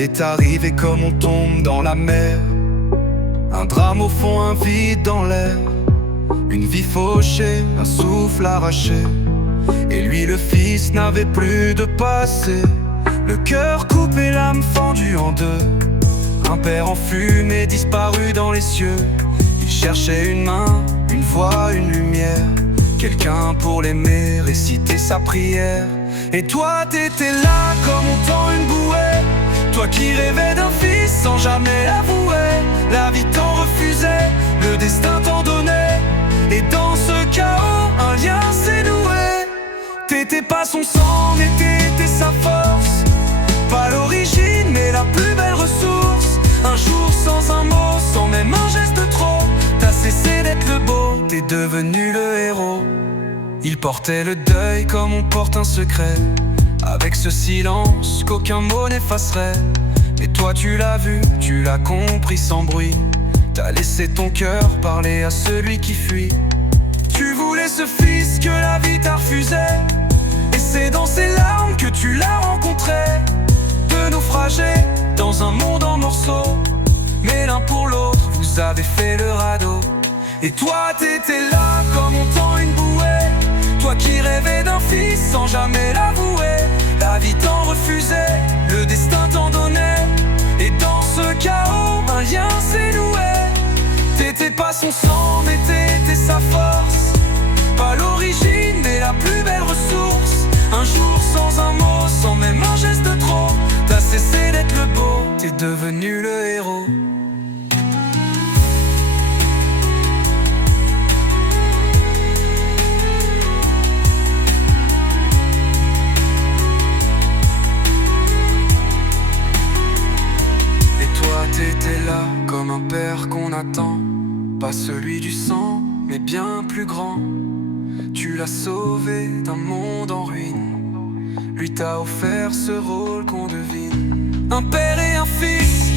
Il est arrivé comme on tombe dans la mer. Un drame au fond, un vide dans l'air. Une vie fauchée, un souffle arraché. Et lui le fils n'avait plus de passé. Le cœur coupé, l'âme fendue en deux. Un père en fumée disparu dans les cieux. Il cherchait une main, une voix, une lumière. Quelqu'un pour l'aimer, réciter sa prière. Et toi t'étais là comme on tend une bouée. Toi qui rêvais d'un fils sans jamais l'avouer. La vie t'en refusait, le destin t'en donnait. Et dans ce chaos, un lien s'est noué. T'étais pas son sang, mais t'étais sa force. Pas l'origine, mais la plus belle ressource. Un jour sans un mot, sans même un geste trop. T'as cessé d'être le beau, t'es devenu le héros. Il portait le deuil comme on porte un secret, avec ce silence qu'aucun mot n'effacerait. Mais toi tu l'as vu, tu l'as compris sans bruit. T'as laissé ton cœur parler à celui qui fuit. Tu voulais ce fils que la vie t'a refusé. Et c'est dans ses larmes que tu l'as rencontré. Deux naufragés dans un monde en morceaux. Mais l'un pour l'autre, vous avez fait le radeau. Et toi t'étais là comme on tend une bouée. Toi qui rêvais d'un fils sans jamais l'avouer. La vie t'en refusait, le destin t'en donnait. Et dans ce chaos, un lien s'est noué. T'étais pas son sang, mais t'étais sa force. Pas l'origine, mais la plus belle ressource. Un jour sans un mot, sans même un geste trop. T'as cessé d'être le beau, t'es devenu le héros. T'étais là comme un père qu'on attend. Pas celui du sang, mais bien plus grand. Tu l'as sauvé d'un monde en ruine. Lui t'a offert ce rôle qu'on devine. Un père et un fils